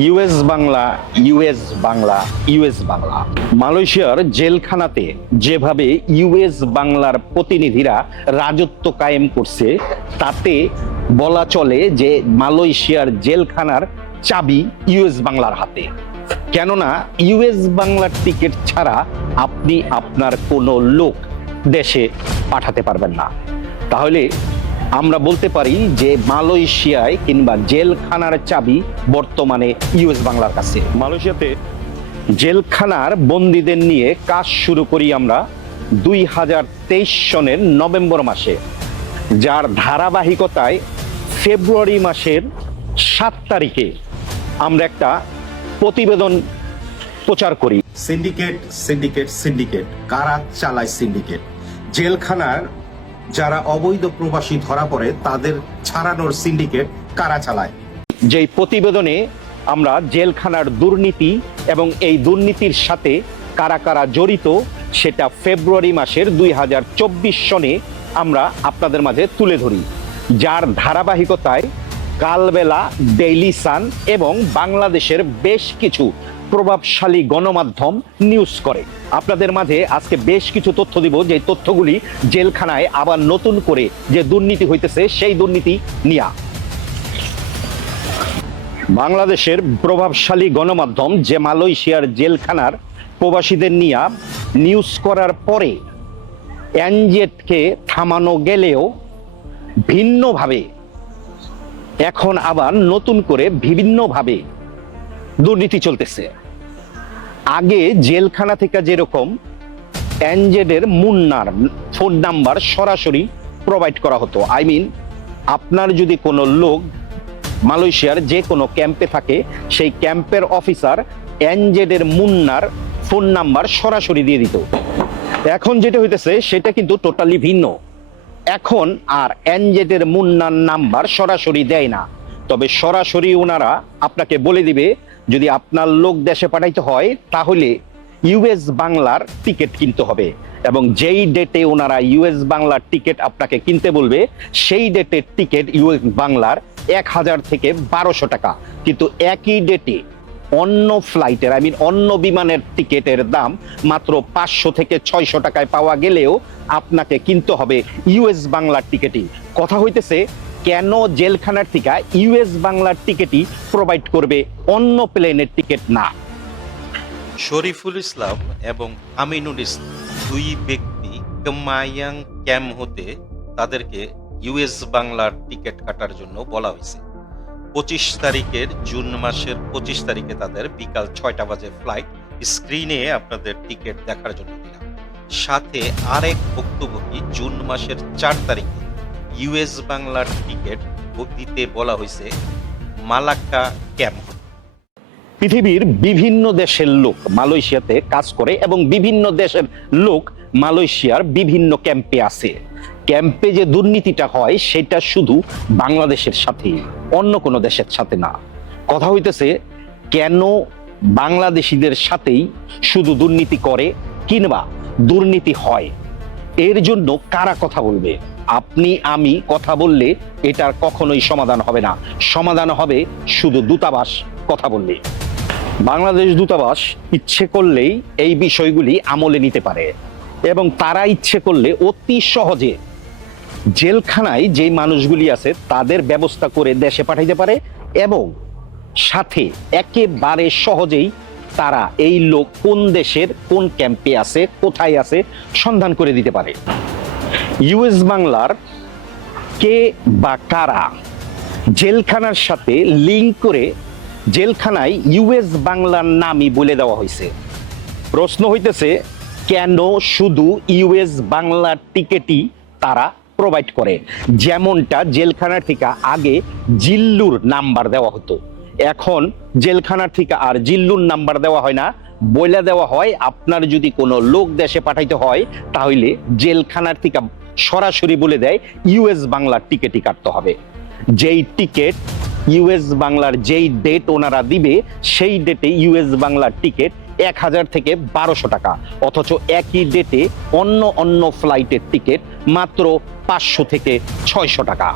US Bangla US Bangla US Bangla. মালয়েশিয়ার জেলখানাতে যেভাবে ইউএস বাংলার প্রতিনিধিরা রাজত্ব কায়েম করছে, তাতে বলা চলে যে মালয়েশিয়ার জেলখানার চাবি ইউএস বাংলার হাতে। কেননা ইউএস বাংলার টিকিট ছাড়া আপনি আপনার কোনো লোক দেশে পাঠাতে পারবেন না। তাহলে আমরা বলতে পারি যে মালয়েশিয়ায় কিংবা জেলখানার চাবি বর্তমানে ইউএস বাংলার কাছে। মালয়েশিয়াতে জেলখানার বন্দীদের নিয়ে কাজ শুরু করি আমরা দুই হাজার তেইশ সনের নভেম্বর মাসে যার ধারাবাহিকতায় ফেব্রুয়ারি মাসের সাত তারিখে আমরা একটা প্রতিবেদন প্রচার করি। Syndicate syndicate syndicate. কারা চালায় সিন্ডিকেট? জেলখানার যারা অবৈধ প্রবাসী ধরা পড়ে, তাদের ছাড়ানোর সিন্ডিকেট কারা চালায়? যে প্রতিবেদনে আমরা জেলখানার দুর্নীতি এবং এই দুর্নীতির সাথে কারা কারা জড়িত, সেটা ফেব্রুয়ারি মাসের দুই হাজার চব্বিশ সনে আমরা আপনাদের মাঝে তুলে ধরি। যার ধারাবাহিকতায় কালবেলা, ডেইলি সান এবং বাংলাদেশের বেশ কিছু প্রভাবশালী গণমাধ্যম নিউজ করে। আপনাদের মাঝে আজকে বেশ কিছু তথ্য দিব, যে তথ্যগুলি জেলখানায় আবার নতুন করে যে দুর্নীতি হইতেছে, সেই দুর্নীতি নিয়া। বাংলাদেশের প্রভাবশালী গণমাধ্যম যে মালয়েশিয়ার জেলখানার প্রবাসীদের নিয়া নিউজ করার পরে অ্যানজেটকে থামানো গেলেও ভিন্নভাবে এখন আবার নতুন করে বিভিন্নভাবে দুর্নীতি চলতেছে। আগে জেলখানা থেকে যেরকম অ্যানজেডের মুন্নার ফোন নাম্বার সরাসরি প্রোভাইড করা হতো। আই মিন আপনার যদি কোনো লোক মালয়েশিয়ার যে কোনো ক্যাম্পে থাকে, সেই ক্যাম্পের অফিসার এনজেডের মুন্নার ফোন নাম্বার সরাসরি দিয়ে দিত। এখন যেটা হইতেছে, সেটা কিন্তু টোটালি ভিন্ন। এখন আর এনজেডের মুন্নার নাম্বার সরাসরি দেয় না। তবে সরাসরি ওনারা আপনাকে বলে দিবে যদি আপনার লোক দেশে পাঠাইতে হয়, তাহলে ইউএস বাংলার টিকিট কিনতে হবে। এবং যেই ডেটে ওনারা ইউএস বাংলার টিকিট আপনাকে কিনতে বলবে, সেই ডেটের টিকিট ইউএস বাংলার এক হাজার থেকে বারোশো টাকা। কিন্তু একই ডেটে অন্য ফ্লাইটের আই মিন অন্য বিমানের টিকেটের দাম মাত্র পাঁচশো থেকে ছয়শো টাকায় পাওয়া গেলেও আপনাকে কিনতে হবে ইউএস বাংলার টিকেটই। কথা হইতেছে কেন জেলখানার থেকে ইউএস বাংলার টিকেটই প্রোভাইড করবে অন্য প্লেনের টিকিট না? শরীফুল ইসলাম এবং আমিনুল ইসলাম দুই ব্যক্তি কেমায়াং ক্যাম্প হতে তাদেরকে ইউএস বাংলার টিকিট কাটার জন্য বলা হয়েছে। পঁচিশ তারিখের জুন মাসের পঁচিশ তারিখে তাদের বিকাল ছয়টা বাজে ফ্লাইট স্ক্রিনে আপনাদের টিকিট দেখার জন্য দিলাম। সাথে আরেক ভুক্তভোগী জুন মাসের চার তারিখে ইউএস বাংলার টিকিট দিতে বলা হয়েছে, মালাক্কা ক্যাম্প। পৃথিবীর বিভিন্ন দেশের লোক মালয়েশিয়াতে কাজ করে এবং বিভিন্ন দেশের লোক মালয়েশিয়ার বিভিন্ন ক্যাম্পে আছে। ক্যাম্পে যে দুর্নীতিটা হয়, সেটা শুধু বাংলাদেশের সাথে অন্য কোনো দেশের সাথে না। কথা হইতেছে, কেন বাংলাদেশিদের সাথেই শুধু দুর্নীতি করে কিংবা দুর্নীতি হয়? এর জন্য কারা কথা বলবে? আপনি, আমি কথা বললে এটার কখনোই সমাধান হবে না। সমাধান হবে শুধু দূতাবাস কথা বললে। বাংলাদেশ দূতাবাস ইচ্ছে করলেই এই বিষয়গুলি আমলে নিতে পারে এবং তারা ইচ্ছে করলে অতি সহজে জেলখানায় যে মানুষগুলি আছে তাদের ব্যবস্থা করে দেশে পাঠাইতে পারে এবং সাথে একেবারে সহজেই তারা এই লোক কোন দেশের কোন ক্যাম্পে আছে, কোথায় আছে সন্ধান করে দিতে পারে। ইউএস বাংলার কে বা কারা জেলখানার সাথে লিঙ্ক করে জেলখানায় ইউএস বাংলার নামই বলে দেওয়া হয়েছে। প্রশ্ন হইতেছে, কেন শুধু ইউএস বাংলার টিকেটই তারা প্রোভাইড করে? যেমনটা জেলখানার থেকে আগে জিল্লুর নাম্বার দেওয়া হতো। এখন জেলখানার থেকে আর জিল্লুর নাম্বার দেওয়া হয় না বলে দেওয়া হয়, আপনার যদি কোনো লোক দেশে পাঠাইতে হয়, তাহলে জেলখানার থেকে সরাসরি বলে দেয় ইউএস বাংলার টিকেটই কাটতে হবে। যেই টিকেট ইউএস বাংলার যেই ডেট ওনারা দিবে, সেই ডেটে ইউএস বাংলার টিকিট এক হাজার থেকে বারোশো টাকা। অথচ একই ডেটে অন্য অন্য ফ্লাইটের টিকিট মাত্র পাঁচশো থেকে ছয়শো টাকা।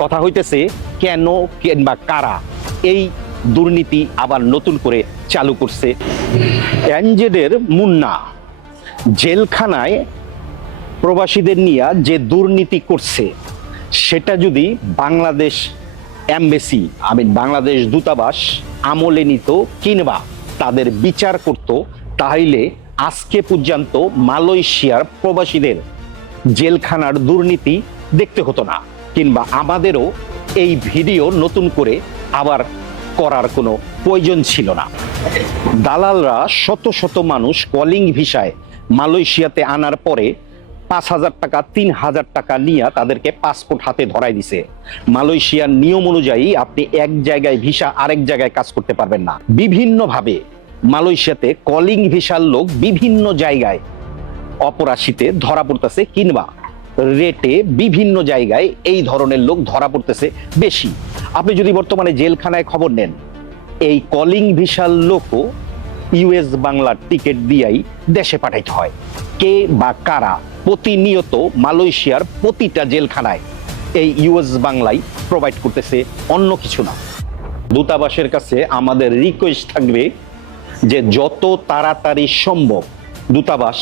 কথা হইতেছে, কেন কিংবা কারা এই দুর্নীতি আবার নতুন করে চালু করছে। এনজেডের মুন্না জেলখানায় প্রবাসীদের নিয়ে যে দুর্নীতি করছে, সেটা যদি বাংলাদেশ অ্যাম্বাসি আমি বাংলাদেশ দূতাবাস আমলে নিত কিংবা তাদের বিচার করত, তাহলে আজকে পর্যন্ত মালয়েশিয়ার প্রবাসীদের জেলখানার দুর্নীতি দেখতে হতো না, কিংবা আমাদেরও এই ভিডিও নতুন করে আবার করার কোনো প্রয়োজন ছিল না। দালালরা শত শত মানুষ কলিং ভিসায় মালয়েশিয়াতে আনার পরে পাঁচ হাজার টাকা, তিন হাজার টাকা নিয়ে তাদেরকে পাসপোর্ট হাতে ধরাই দিছে। মালয়েশিয়ার নিয়ম অনুযায়ী আপনি এক জায়গায় ভিসা আরেক জায়গায় কাজ করতে পারবেন না। বিভিন্নভাবে মালয়েশিয়াতে কলিং ভিসার লোক বিভিন্ন জায়গায় অপরাশিতে ধরা পড়তেছে কিংবা রেটে বিভিন্ন জায়গায় এই ধরনের লোক ধরা পড়তেছে বেশি। আপনি যদি বর্তমানে জেলখানায় খবর নেন এই কলিং ভিসার লোকও ইউএস বাংলার টিকিট দিয়াই দেশে পাঠাইতে হয়। কে বা কারা প্রতিনিয়ত মালয়েশিয়ার প্রতিটা জেলখানায় এই ইউএস বাংলায় প্রোভাইড করতেছে অন্য কিছু না। দূতাবাসের কাছে আমাদের রিকোয়েস্ট থাকবে যে যত তাড়াতাড়ি সম্ভব দূতাবাস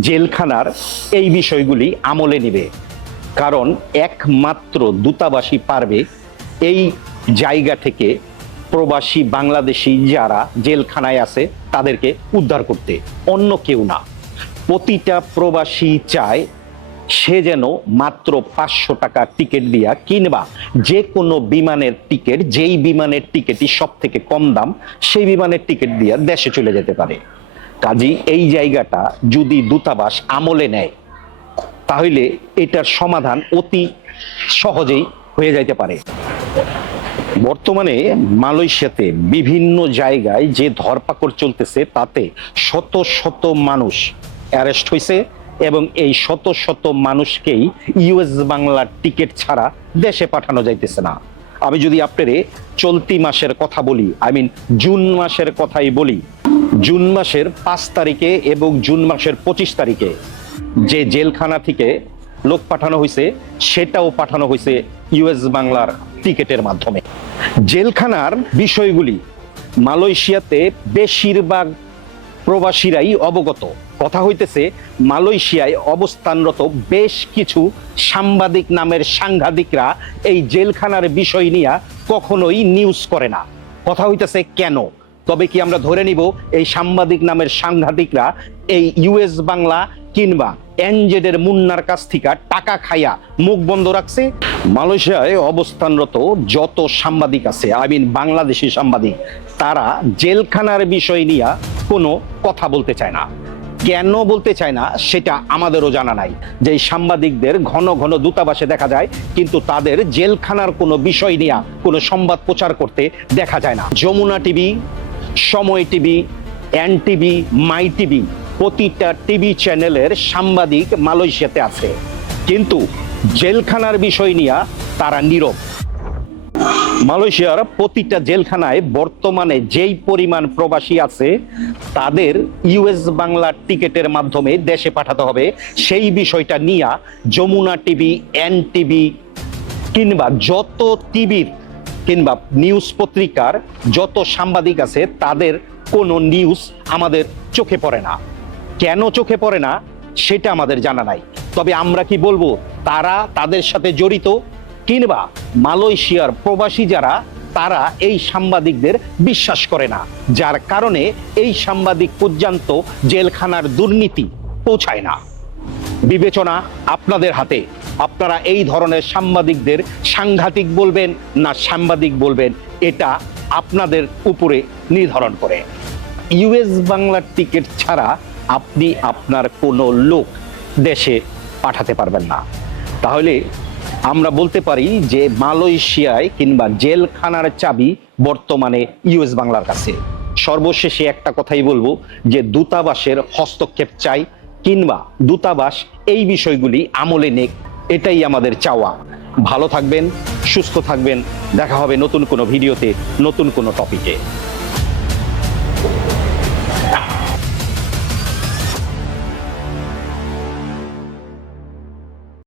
জেলখানার এই বিষয়গুলি আমলে নেবে। কারণ একমাত্র দূতাবাসই পারবে এই জায়গা থেকে প্রবাসী বাংলাদেশি যারা জেলখানায় আছে, তাদেরকে উদ্ধার করতে। অন্য কেউ না। প্রতিটা প্রবাসী চায় সে যেন মাত্র পাঁচশো টাকা টিকিট দিয়া কিংবা যে কোনো বিমানের টিকিট, যেই বিমানের টিকিটই সব থেকে কম দাম, সেই বিমানের টিকিট দিয়া দেশে চলে যেতে পারে। কাজী এই জায়গাটা যদি দূতাবাস আমলে নেয়, তাহলে এটার সমাধান অতি সহজেই হয়ে যাইতে পারে। বর্তমানে মালয়েশিয়াতে বিভিন্ন জায়গায় যে ধরপাকড় চলতেছে, তাতে শত শত মানুষ অ্যারেস্ট হয়েছে এবং এই শত শত মানুষকেই ইউএস বাংলার টিকিট ছাড়া দেশে পাঠানো যাইতেছে না। আমি যদি আপনারে চলতি মাসের কথা বলি আই মিন জুন মাসের কথাই বলি, জুন মাসের পাঁচ তারিখে এবং জুন মাসের পঁচিশ তারিখে যে জেলখানা থেকে লোক পাঠানো হয়েছে, সেটাও পাঠানো হয়েছে ইউএস বাংলার টিকেটের মাধ্যমে। জেলখানার বিষয়গুলি মালয়েশিয়াতে বেশিরভাগ প্রবাসীরাই অবগত। কথা হইতেছে, মালয়েশিয়ায় অবস্থানরত বেশ কিছু সাংবাদিক নামের সাংঘাতিকরা এই জেলখানার বিষয় নিয়ে কখনোই নিউজ করে না। কথা হইতেছে, কেন? তবে কি আমরা ধরে নিব, এই সাংবাদিক নামের সাংঘাতিকরা এই ইউএস বাংলা কিংবা এনজেডের মুন্নার কাছ থেকে টাকা খাইয়া মুখ বন্ধ রাখছে। মালয়েশিয়ায় অবস্থানরত যত সাংবাদিক আছে, আই মিন বাংলাদেশি সাংবাদিক, তারা জেলখানার বিষয় নিয়ে কোনো কথা বলতে চায় না। কেন বলতে চায় না, সেটা আমাদেরও জানা নাই। যে সাংবাদিকদের ঘন ঘন দূতাবাসে দেখা যায়, কিন্তু তাদের জেলখানার কোনো বিষয় নিয়ে কোনো সংবাদ প্রচার করতে দেখা যায় না। Jamuna TV, Somoy TV, N TV, My TV প্রতিটা টিভি চ্যানেলের সাংবাদিক মালয়েশিয়াতে আছে। কিন্তু জেলখানার বিষয় নিয়ে তারা নীরব। মালয়েশিয়ার প্রতিটা জেলখানায় বর্তমানে যেই পরিমাণ প্রবাসী আছে, তাদের ইউএস বাংলা টিকেটের মাধ্যমে দেশে পাঠাতে হবে। সেই বিষয়টা নিয়ে যমুনা টিভি, এন টিভি কিংবা যত টিভির কিংবা নিউজ পত্রিকার যত সাংবাদিক আছে, তাদের কোনো নিউজ আমাদের চোখে পড়ে না। কেন চোখে পড়ে না, সেটা আমাদের জানা নাই। তবে আমরা কি বলব, তারা তাদের সাথে জড়িত কিংবা মালয়েশিয়ার প্রবাসী যারা, তারা এই সাংবাদিকদের বিশ্বাস করে না। যার কারণে এই সাংবাদিক পর্যন্ত জেলখানার দুর্নীতি পৌঁছায় না। বিবেচনা আপনাদের হাতে। আপনারা এই ধরনের সাংবাদিকদের সাংঘাতিক বলবেন না সাংবাদিক বলবেন, এটা আপনাদের উপরে নির্ধারণ করে। ইউএস বাংলার টিকিট ছাড়া আপনি আপনার কোনো লোক দেশে পাঠাতে পারবেন না। তাহলে আমরা বলতে পারি যে মালয়েশিয়ায় কিংবা জেলখানার চাবি বর্তমানে ইউএস বাংলার কাছে। সর্বশেষে একটা কথাই বলব যে দূতাবাসের হস্তক্ষেপ চাই কিংবা দূতাবাস এই বিষয়গুলি আমলে নেক, এটাই আমাদের চাওয়া। ভালো থাকবেন, সুস্থ থাকবেন, দেখা হবে নতুন কোনো ভিডিওতে, নতুন কোনো টপিকে।